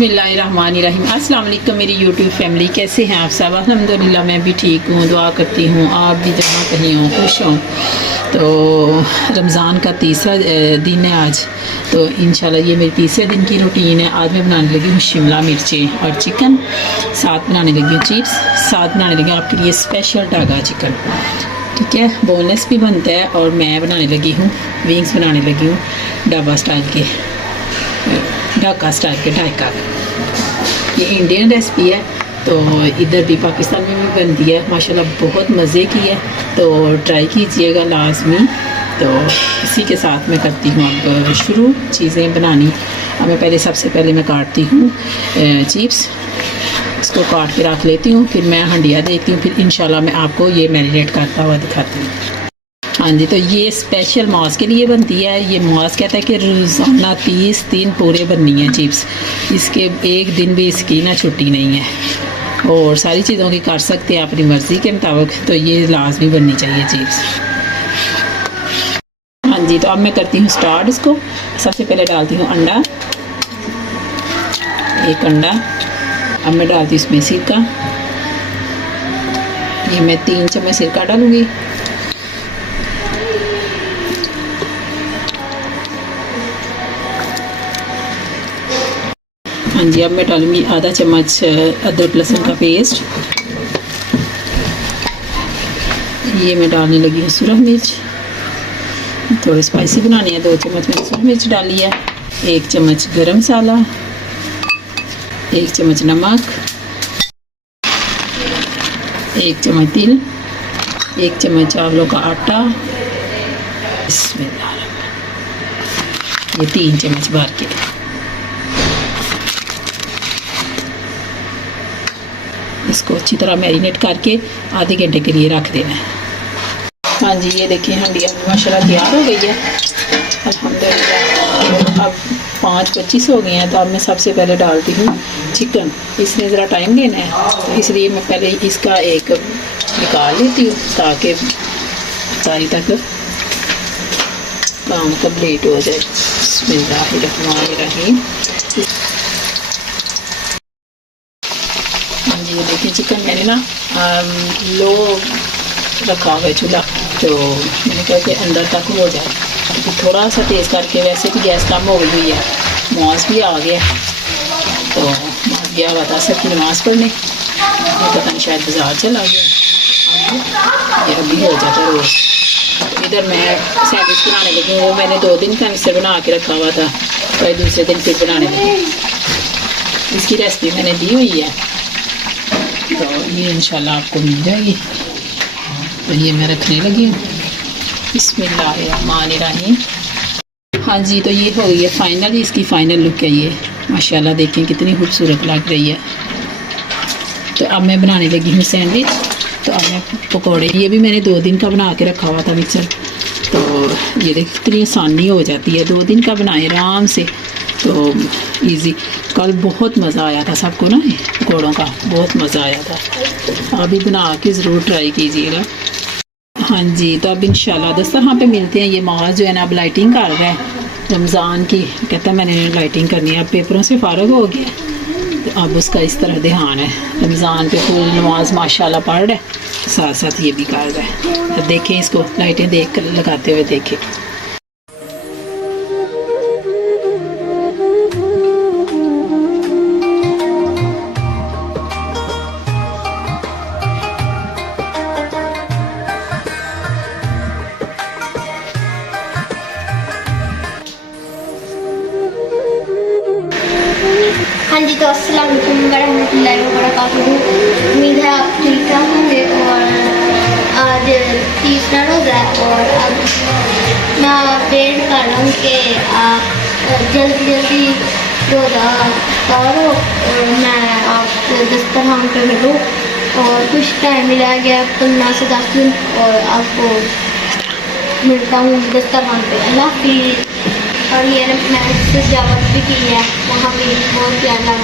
बिस्मिल्लाहिर्रहमानिर्रहीम। अस्सलाम वालेकुम मेरी यूट्यूब फैमिली, कैसे हैं आप सब? अल्हम्दुलिल्लाह मैं भी ठीक हूँ, दुआ करती हूँ आप भी जहाँ कहीं हों खुश हों। तो रमज़ान का तीसरा दिन है आज, तो इंशाल्लाह ये मेरी तीसरे दिन की रूटीन है। आज मैं बनाने लगी हूँ शिमला मिर्चें और चिकन, साथ बनाने लगी हूँ चिप्स, साथ बनाने लगी हूँ आपके लिए स्पेशल टागा चिकन। ठीक है, बोनलेस भी बनता है। और मैं बनाने लगी हूँ विंग्स, बनाने लगी हूँ ढाबा स्टाइल के, ढाका स्टाइल के ढाका। ये इंडियन रेसिपी है, तो इधर भी पाकिस्तान में भी बनती है माशाल्लाह, बहुत मज़े की है, तो ट्राई कीजिएगा लाजमी। तो इसी के साथ मैं करती हूँ अब शुरू चीज़ें बनानी। अब मैं पहले सबसे पहले मैं काटती हूँ चिप्स, इसको काट के रख लेती हूँ, फिर मैं हंडिया देखती हूँ, फिर इंशाल्लाह मैं आपको ये मैरिनेट करता हुआ दिखाती हूँ। हाँ जी, तो ये स्पेशल मॉस के लिए बनती है। ये मॉस कहता है कि रोज़ाना 30 दिन पूरे बननी है चिप्स, इसके एक दिन भी इसकी ना छुट्टी नहीं है, और सारी चीज़ों की कर सकते हैं अपनी मर्ज़ी के मुताबिक, तो ये लाजमी बननी चाहिए चिप्स। हाँ जी, तो अब मैं करती हूँ स्टार्ट इसको। सबसे पहले डालती हूँ अंडा, एक अंडा। अब मैं डालती हूँ इसमें सिरका, ये मैं 3 चम्मच सिरका डालूँगी। हाँ जी, अब मैं डालूँगी आधा चम्मच अदरक लहसुन का पेस्ट। ये मैं डालने लगी हूँ सुरख मिर्च, थोड़ी स्पाइसी बनानी है। 2 चम्मच मैंने सुरख मिर्च डाली है, 1 चम्मच गरम मसाला, 1 चम्मच नमक, 1 चम्मच तिल, 1 चम्मच चावलों का आटा, इसमें ये 3 चम्मच भर के। इसको अच्छी तरह मैरिनेट करके आधे घंटे के लिए रख देना है। हाँ जी, ये देखिए हंडिया माशाल्लाह तैयार हो गई है अल्हम्दुलिल्लाह। अब 5:25 हो गए हैं, तो अब मैं सबसे पहले डालती हूँ चिकन। इसमें ज़रा टाइम लेना है, तो इसलिए मैं पहले इसका एक निकाल लेती हूँ ताकि सारी तक काम कंप्लीट हो जाए। बिस्मिल्लाहिर्रहमानिर्रहीम। ये देखिए चिकन मैंने ना लो रखा हुआ है चूल्हा, तो मैंने कहा कि अंदर तक हो जाए, तो थोड़ा सा तेज़ करके। वैसे भी गैस कम हो गई हुई है, मॉस भी आ गया, तो मॉस गया हुआ था सब की नमाज़ पढ़ने, पता नहीं शायद बाज़ार चला गया। ये अभी हो जाता है रोज़। तो इधर मैं सैंडविच बनाने लगी हूँ, वो मैंने 2 दिन का मिक्सर बना के रखा हुआ था, तो दूसरे दिन फिर बनाने लगी। इसकी रेसिपी मैंने दी हुई है, तो ये इंशाल्लाह आपको मिल जाएगी। तो ये मैं रखने लगी हूँ। बिस्मिल्लाहिर्रहमानिर्रहीम। हाँ जी, तो ये हो गई है फाइनल, इसकी फ़ाइनल लुक है ये माशाल्लाह, देखें कितनी खूबसूरत लग रही है। तो अब मैं बनाने लगी हूँ सैंडविच। तो अब मैं पकौड़े, ये भी मैंने 2 दिन का बना के रखा हुआ था मिक्सर, तो ये देख कितनी आसानी हो जाती है। 2 दिन का बनाए आराम से, तो इजी। कल बहुत मज़ा आया था सबको ना, पकौड़ों का बहुत मज़ा आया था। आप भी बना के ज़रूर ट्राई कीजिएगा। हाँ जी, तो अब इंशाल्लाह दस्तरखान पे मिलते हैं। ये माज जो है ना अब लाइटिंग कर रहा है रमज़ान की, कहता है मैंने लाइटिंग करनी है। अब पेपरों से फ़ारग हो गया, तो अब उसका इस तरह ध्यान है। रमज़ान पे फुल नमाज माशाल्लाह पढ़ रहा है, साथ साथ ये भी कर रहा है। तो देखें इसको लाइटें देख कर लगाते हुए देखें। हाँ जी, तो अस्सलाम वालेकुम वरहमतुल्लाहि वबरकातुहू। उम्मीद है आप ठीक ठाक होंगे। और आज तीसरा रोज़ा है, और अब मैं वेट कर रहा हूँ कि आप जल्दी रोज़ा करो और मैं आप दस्तरखान पे मिलूँ। और कुछ टाइम मिला गया 15 से 10 दिन, और आपको मिलता हूँ दस्तरखान पे। अल्लाह हाफ़िज़। और ये मैंने सजावट भी की है, वहाँ भी बहुत प्यारा लग